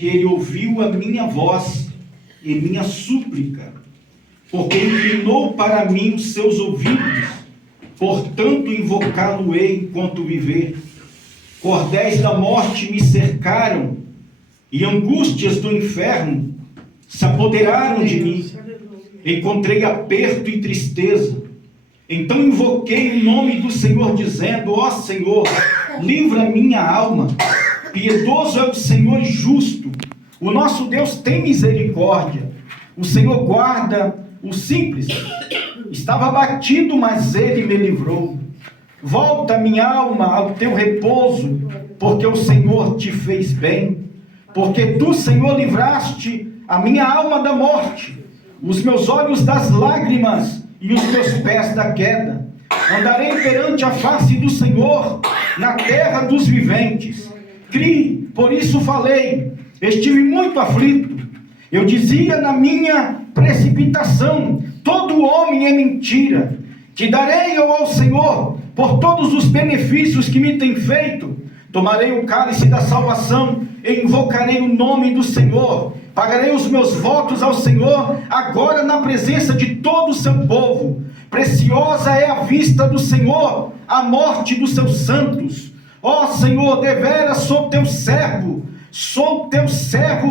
que ele ouviu a minha voz e minha súplica, porque inclinou para mim os seus ouvidos, portanto invocá-lo-ei enquanto viver. Cordéis da morte me cercaram, e angústias do inferno se apoderaram de mim. Encontrei aperto e tristeza. Então invoquei o nome do Senhor, dizendo: ó Senhor, livra minha alma. Piedoso é o Senhor e justo. O nosso Deus tem misericórdia. O Senhor guarda o simples. Estava abatido, mas ele me livrou. Volta, minha alma, ao teu repouso, porque o Senhor te fez bem. Porque tu, Senhor, livraste a minha alma da morte, os meus olhos das lágrimas e os meus pés da queda. Andarei perante a face do Senhor na terra dos viventes. Criei, por isso falei, estive muito aflito. Eu dizia na minha precipitação: todo homem é mentira. Que darei eu ao Senhor por todos os benefícios que me tem feito? Tomarei o cálice da salvação e invocarei o nome do Senhor. Pagarei os meus votos ao Senhor agora na presença de todo o seu povo. Preciosa é a vista do Senhor a morte dos seus santos. Ó Senhor, deveras sou teu servo,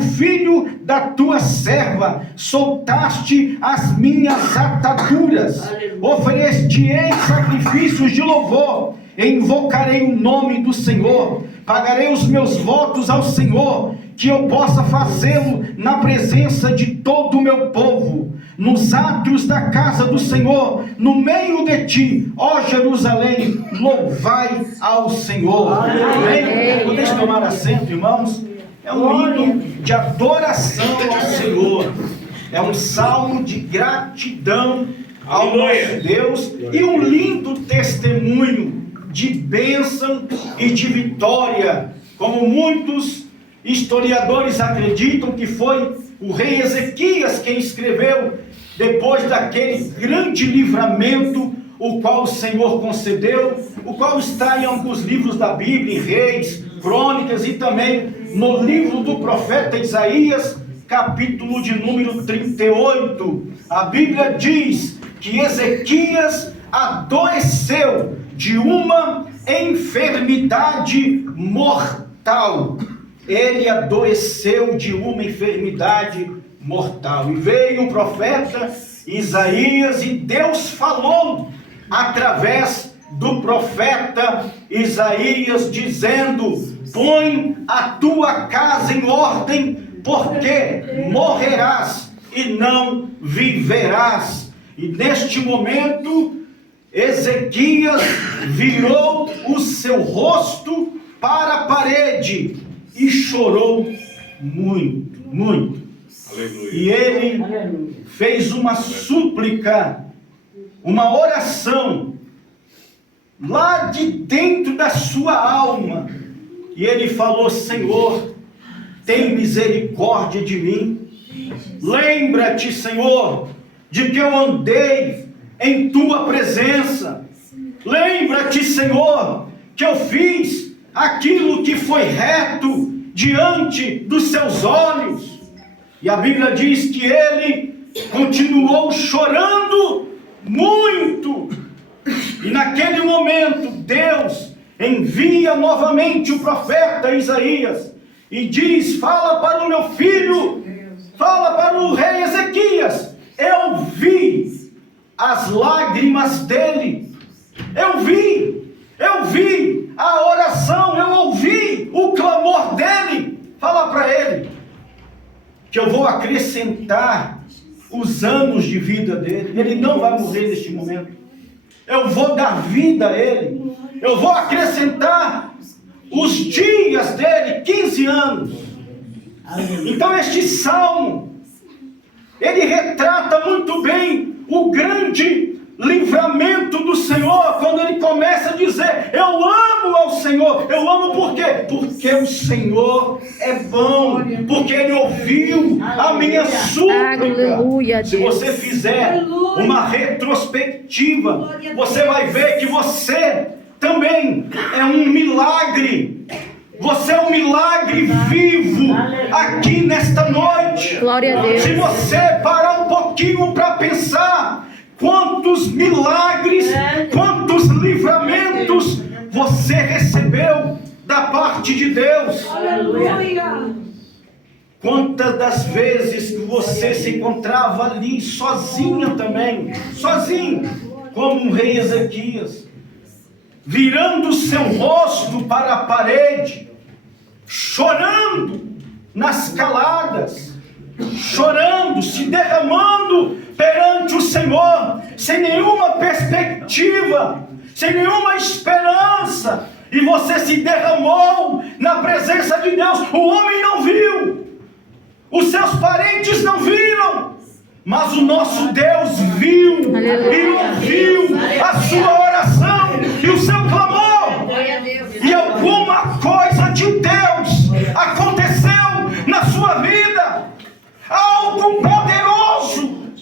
filho da tua serva. Soltaste as minhas ataduras. Oferecer-te-ei sacrifícios de louvor, e invocarei o nome do Senhor. Pagarei os meus votos ao Senhor, que eu possa fazê-lo na presença de todo o meu povo, nos átrios da casa do Senhor, no meio de ti, ó Jerusalém, louvai ao Senhor. Amém. Podeis tomar assento, irmãos? É um hino de adoração ao Senhor, é um salmo de gratidão ao nosso Deus, e um lindo testemunho de bênção e de vitória, como muitos historiadores acreditam que foi o rei Ezequias quem escreveu, depois daquele grande livramento, o qual o Senhor concedeu, o qual está em alguns livros da Bíblia, em Reis, Crônicas, e também no livro do profeta Isaías, capítulo de número 38. A Bíblia diz que Ezequias adoeceu de uma enfermidade mortal. Ele adoeceu de uma enfermidade mortal. E veio o profeta Isaías, e Deus falou através do profeta Isaías, dizendo: põe a tua casa em ordem, porque morrerás e não viverás. E neste momento, Ezequias virou o seu rosto para a parede e chorou muito, muito. Aleluia. E ele fez uma súplica, uma oração, lá de dentro da sua alma. E ele falou: Senhor, tem misericórdia de mim. Lembra-te, Senhor, de que eu andei em tua presença. Lembra-te, Senhor, que eu fiz aquilo que foi reto diante dos seus olhos. E a Bíblia diz que ele continuou chorando muito. E naquele momento Deus envia novamente o profeta Isaías e diz: fala para o meu filho, fala para o rei Ezequias. Eu vi as lágrimas dele, eu vi a oração, eu ouvi o clamor dele. Fala para ele que eu vou acrescentar os anos de vida dele. Ele não vai morrer neste momento. Eu vou dar vida a ele. Eu vou acrescentar os dias dele, 15 anos. Então este salmo, ele retrata muito bem o grande livramento do Senhor, quando ele começa a dizer: eu amo ao Senhor. Eu amo por quê? Porque o Senhor é bom, porque ele ouviu a minha súplica. Aleluia, se você fizer uma retrospectiva, você vai ver que você também é um milagre Você é um milagre vivo aqui nesta noite. Glória a Deus. Se você parar um pouquinho para pensar, quantos milagres, quantos livramentos você recebeu da parte de Deus. Aleluia. Quantas das vezes que você se encontrava ali sozinha também, sozinho, como o rei Ezequias, virando seu rosto para a parede, chorando nas caladas, chorando, se derramando perante o Senhor, sem nenhuma perspectiva, sem nenhuma esperança, e você se derramou na presença de Deus. O homem não viu, os seus parentes não viram, mas o nosso Deus viu. Aleluia. E ouviu a sua oração e o seu clamor. E alguma coisa de Deus aconteceu na sua vida, algo poderoso.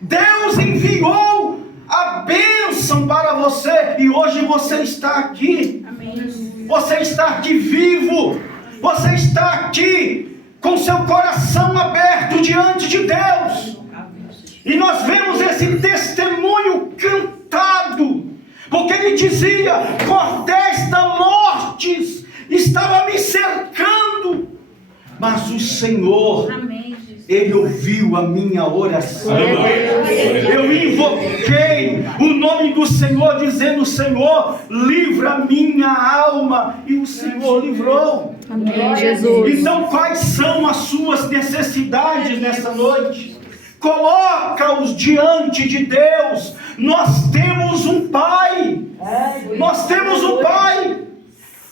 Deus enviou a bênção para você, e hoje você está aqui. Você está aqui vivo, você está aqui com seu coração aberto diante de Deus. E nós vemos esse testemunho cantado, porque ele dizia: cordéis da morte estava me cercando, mas o Senhor, Ele ouviu a minha oração. Eu invoquei o nome do Senhor, dizendo: Senhor, livra a minha alma. E o Senhor livrou. Amém, Jesus. Então, quais são as suas necessidades nessa noite? Coloca-os diante de Deus. Nós temos um Pai. Nós temos um Pai.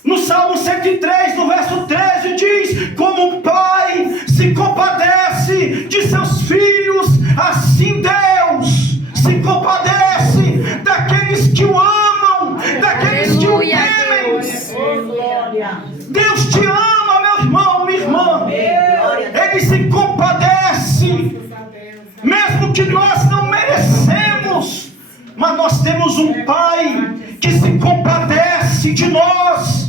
No Salmo 103, no verso 13, diz: como um pai se compadece de seus filhos, assim Deus se compadece daqueles que o amam, daqueles que o temem. Deus te ama, meu irmão, minha irmã. Ele se compadece, mesmo que nós não merecemos, mas nós temos um Pai que se compadece de nós.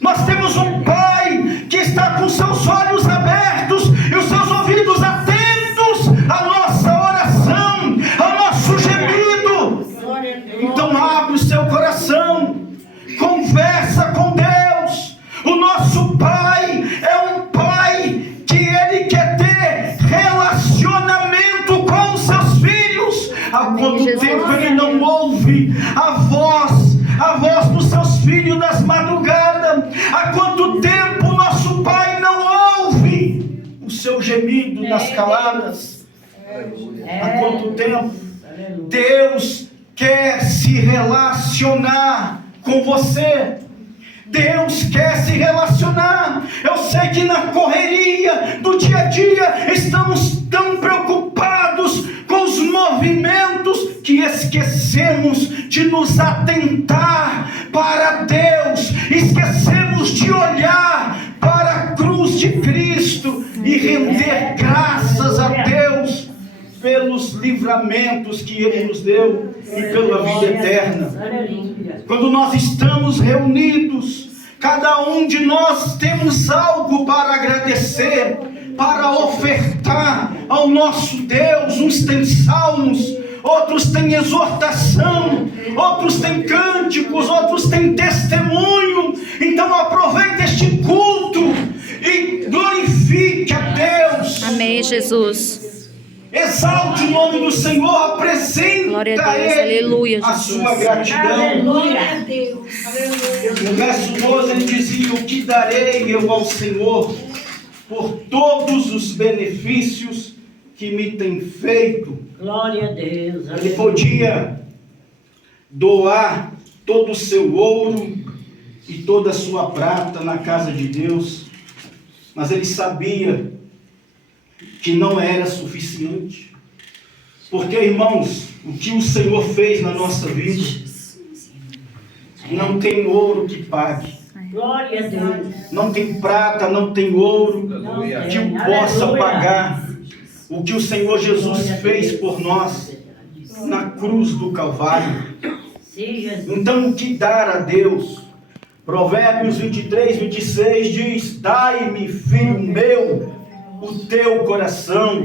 Nós temos um Pai que está com seus olhos abertos e os seus ouvidos atentos à nossa oração, ao nosso gemido. Então abre o seu coração, conversa com Deus. O nosso Pai é um Pai que Ele quer ter relacionamento com os seus filhos. Há quanto tempo Ele não ouve a voz dos seus filhos nas madrugadas? Há quanto tempo nosso Pai não ouve o seu gemido nas caladas? Há quanto tempo? Deus quer se relacionar com você. Deus quer se relacionar. Eu sei que na correria do dia a dia estamos tão preocupados com os movimentos que esquecemos de nos atentar para Deus, esquecemos de olhar para a cruz de Cristo e render graças a Deus pelos livramentos que Ele nos deu e pela vida eterna. Quando nós estamos reunidos, cada um de nós temos algo para agradecer, para ofertar ao nosso Deus. Uns têm salmos, outros têm exortação, outros têm cânticos, outros têm testemunho. Então aproveite este culto e glorifique a Deus. Amém, Jesus. Exalte o nome do Senhor, apresenta Glória a a Deus, Ele aleluia, a Jesus. sua gratidão. Glória a Deus. No verso 12 ele dizia: o que darei eu ao Senhor por todos os benefícios que me tem feito? Glória a Deus. Ele podia doar todo o seu ouro e toda a sua prata na casa de Deus, mas ele sabia que não era suficiente. Porque, irmãos, o que o Senhor fez na nossa vida, não tem ouro que pague. Glória a Deus. Não tem prata, não tem ouro que o possa pagar o que o Senhor Jesus fez por nós na cruz do Calvário. Então, o que dar a Deus? Provérbios 23, 26 diz: dai-me, filho meu, o teu coração,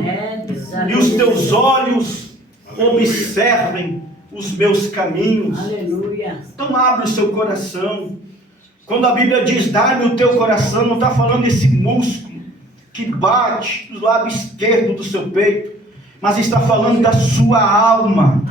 e os teus olhos observem os meus caminhos. Aleluia. Então abre o seu coração. Quando a Bíblia diz dai-me o teu coração, não está falando desse músculo que bate do lado esquerdo do seu peito, mas está falando da sua alma,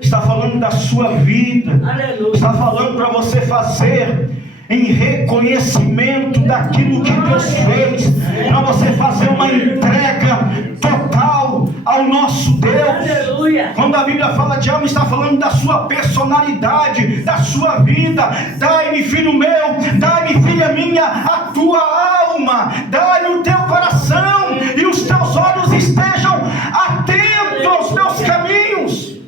está falando da sua vida, Aleluia. está falando para você fazer em reconhecimento daquilo que Deus fez, para você fazer uma entrega total ao nosso Deus. Aleluia. Quando a Bíblia fala de alma, está falando da sua personalidade, da sua vida. Dai-me, filho meu, dai-me, filha minha, a tua alma, dai-me o teu coração, e os teus olhos estejam atentos aos meus caminhos.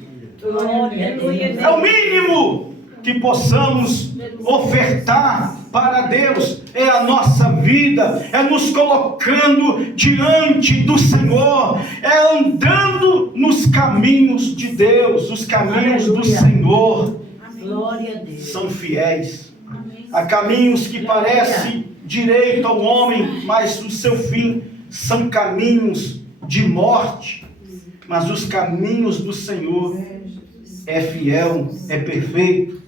Glória a Deus. É o mínimo que possamos ofertar para Deus, é a nossa vida, é nos colocando diante do Senhor, é andando nos caminhos de Deus. Os caminhos do Senhor Glória a Deus. são fiéis. Há caminhos que parecem direito ao homem, mas o seu fim são caminhos de morte. Mas os caminhos do Senhor é fiel, é perfeito,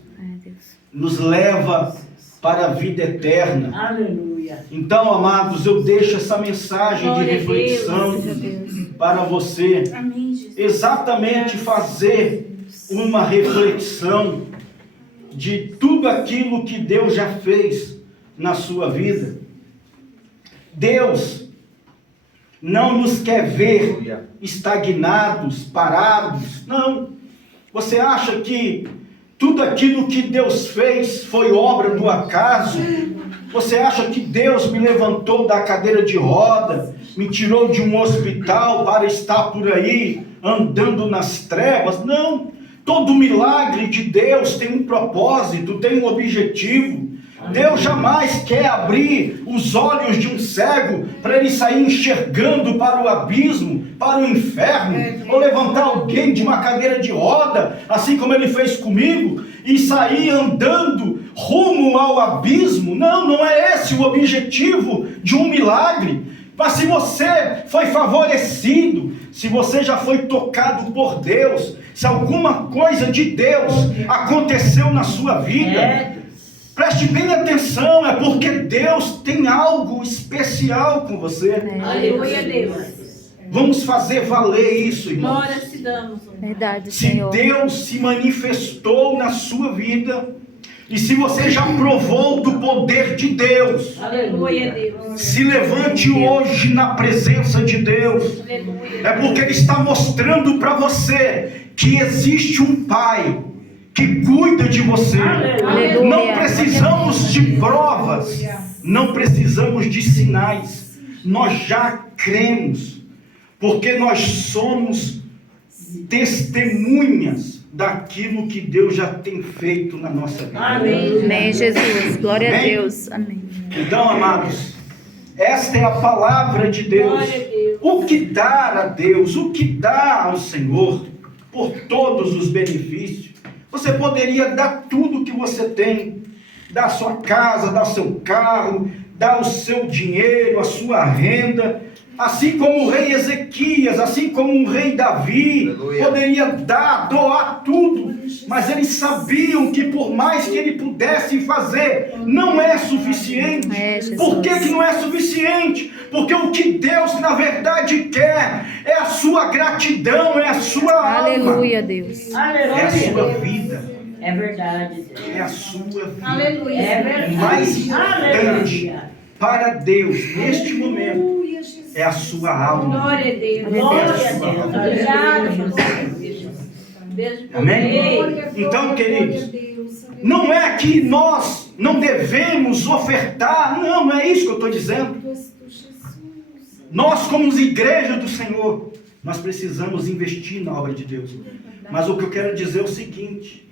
nos leva para a vida eterna. Aleluia. Então, amados, eu deixo essa mensagem de reflexão para você. Exatamente fazer uma reflexão de tudo aquilo que Deus já fez na sua vida. Deus não nos quer ver estagnados, parados. Não. Você acha que tudo aquilo que Deus fez foi obra do acaso? Você acha que Deus me levantou da cadeira de roda, me tirou de um hospital para estar por aí andando nas trevas? Não. Todo milagre de Deus tem um propósito, tem um objetivo. Deus jamais quer abrir os olhos de um cego para ele sair enxergando para o abismo, para o inferno, ou levantar alguém de uma cadeira de roda, assim como ele fez comigo, e sair andando rumo ao abismo. Não, não é esse o objetivo de um milagre. Mas se você foi favorecido, se você já foi tocado por Deus, se alguma coisa de Deus aconteceu na sua vida, preste bem atenção, é porque Deus tem algo especial com você. Aleluia, Deus. Vamos fazer valer isso, irmãos. Glória te damos. Verdade, Se Senhor. Deus se manifestou na sua vida, e se você já provou do poder de Deus, Aleluia, Deus. se levante hoje na presença de Deus. É porque Ele está mostrando para você que existe um Pai que cuida de você. Aleluia. Não precisamos de provas, não precisamos de sinais. Nós já cremos, porque nós somos testemunhas daquilo que Deus já tem feito na nossa vida. Amém. Amém, Jesus. Glória a Amém? Deus. Amém. Então, amados, esta é a palavra de Deus. Glória a Deus. O que dar a Deus, o que dar ao Senhor, por todos os benefícios. Você poderia dar tudo que você tem, dar a sua casa, dar seu carro, dar o seu dinheiro, a sua renda, assim como o rei Ezequias, assim como o rei Davi, Aleluia. poderia doar tudo, mas eles sabiam que por mais que ele pudesse fazer, não é suficiente. Jesus. Por que não é suficiente? Porque o que Deus na verdade quer é a sua gratidão, é a sua alma, Aleluia, Deus. é a sua Aleluia. vida, É verdade, Deus. é a sua vida. Aleluia. É O verdade. mais importante Aleluia. para Deus neste momento é a sua alma. Glória a Deus. Glória a É a sua Deus. alma. Obrigada, Jesus. Beijo por Amém? Deus. Então, queridos, não é que nós não devemos ofertar, não é isso que eu estou dizendo. Nós, como igreja do Senhor, nós precisamos investir na obra de Deus. Mas o que eu quero dizer é o seguinte: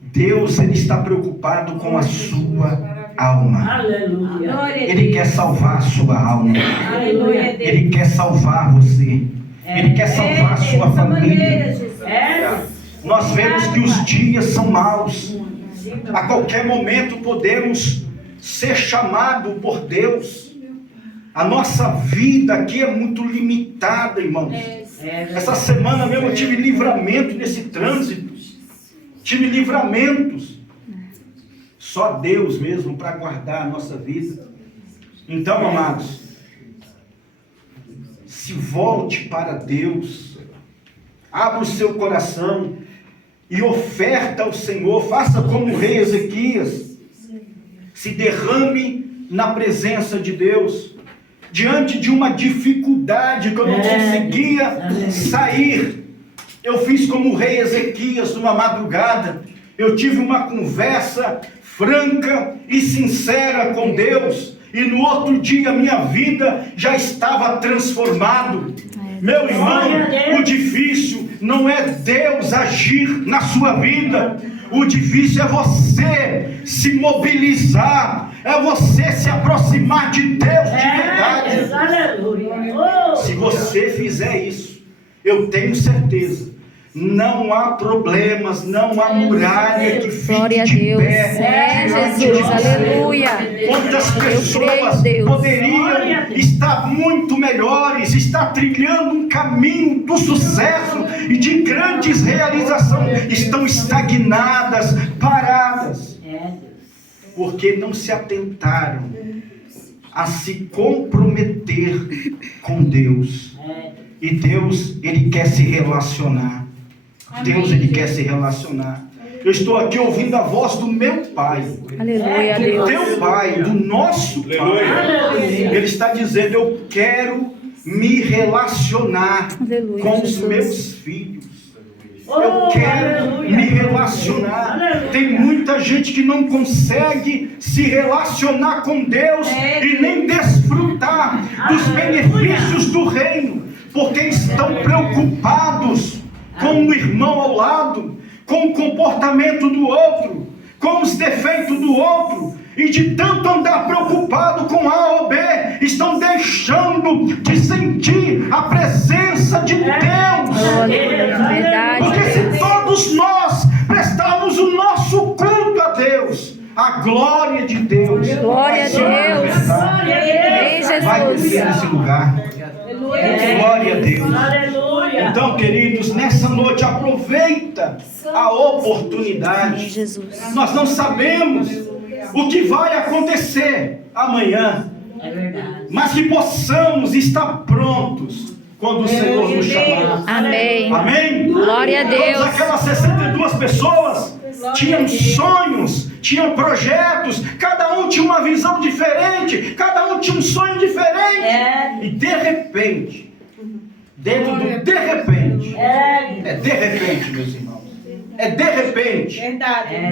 Deus, Ele está preocupado com a sua alma. Aleluia. Glória a Ele Deus. quer salvar a sua alma. Aleluia, Deus. Ele quer salvar você. Ele quer salvar a sua Dessa maneira, família. Jesus. É. Nós vemos que os dias são maus. A qualquer momento podemos ser chamados por Deus. A nossa vida aqui é muito limitada, irmãos. Essa semana mesmo eu tive livramento nesse trânsito. Tive livramentos. Só Deus mesmo para guardar a nossa vida. Então, amados, se volte para Deus. Abra o seu coração e oferta ao Senhor. Faça como o rei Ezequias. Se derrame na presença de Deus. Diante de uma dificuldade que eu não conseguia sair, eu fiz como o rei Ezequias numa madrugada. Eu tive uma conversa franca e sincera com Deus. E no outro dia minha vida já estava transformado. Meu irmão, o difícil não é Deus agir na sua vida. O difícil é você se mobilizar. É você se aproximar de Deus de verdade. Se você fizer isso, eu tenho certeza, não há problemas, não há muralha que fique de pé. Jesus, aleluia. Quantas pessoas poderiam estar muito melhores, estar trilhando um caminho do sucesso e de grandes realizações, estão estagnadas, paradas, porque não se atentaram a se comprometer com Deus. E Deus, Ele quer se relacionar. Deus, Ele quer se relacionar. Eu estou aqui ouvindo a voz do meu Pai. Aleluia, Do Deus. teu Pai, do nosso Pai. Ele está dizendo, eu quero me relacionar Aleluia, com os Jesus. meus filhos. Eu quero me relacionar. Tem muita gente que não consegue se relacionar com Deus e nem desfrutar dos benefícios do reino, porque estão preocupados com o irmão ao lado, com o comportamento do outro, com os defeitos do outro, e de tanto andar preocupado com A ou B, estão deixando de sentir a presença de Deus. Verdade. Porque se todos nós prestarmos o nosso culto a Deus, a glória de Deus Glória a Deus. Amém, vai descer Jesus. nesse lugar. Glória a Deus. Então, queridos, nessa noite aproveita a oportunidade. Amém, Jesus. Nós não sabemos o que vai acontecer amanhã, mas que possamos estar prontos quando o Senhor nos chamar. Amém. Amém? Glória a Deus. Todas aquelas 62 pessoas tinham sonhos, tinham projetos, cada um tinha uma visão diferente, cada um tinha um sonho diferente. E de repente, dentro do de repente, é de repente, meus irmãos, é de repente.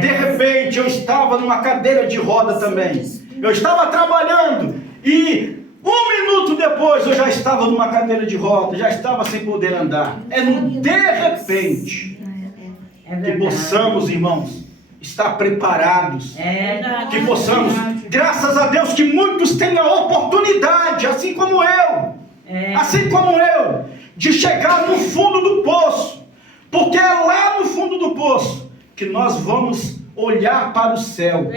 De repente eu estava numa cadeira de roda também. Eu estava trabalhando e 1 minuto depois eu já estava numa cadeira de roda, já estava sem poder andar. É no de repente que possamos, irmãos, estar preparados. Que possamos, graças a Deus, que muitos tenham a oportunidade, assim como eu, de chegar no fundo do poço. Porque é lá no fundo do poço que nós vamos olhar para o céu.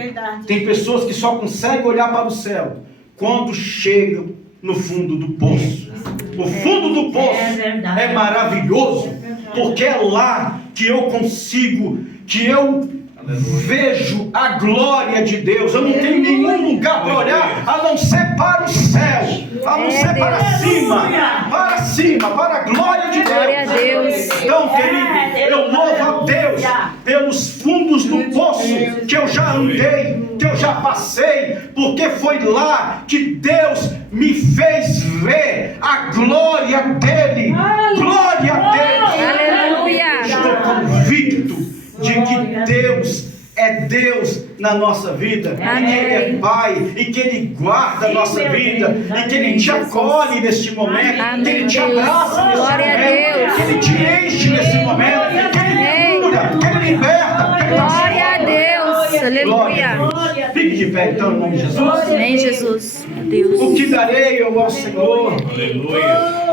Tem pessoas que só conseguem olhar para o céu quando chegam no fundo do poço. O fundo do poço é maravilhoso, porque é lá que eu consigo, que eu vejo a glória de Deus. Eu não tenho nenhum lugar para olhar a não ser para o céu, a não ser para cima, para a glória de Glória a Deus. Deus. Então, querido, eu louvo a Deus pelos fundos do poço que eu já andei, que eu já passei, porque foi lá que Deus me fez ver a glória dele. Glória a Deus. Aleluia. Estou convicto de que Deus é Deus na nossa vida, e que Ele é Pai, e que Ele guarda a nossa vida, e que Ele te acolhe neste momento, que Ele te abraça neste momento, que Ele te enche nesse momento, que Ele cura, que Ele liberta, que Ele Glória a Deus. Aleluia. Fique de pé então, em nome de Jesus. Amém, Jesus. Deus. O que darei eu ao Senhor? Aleluia.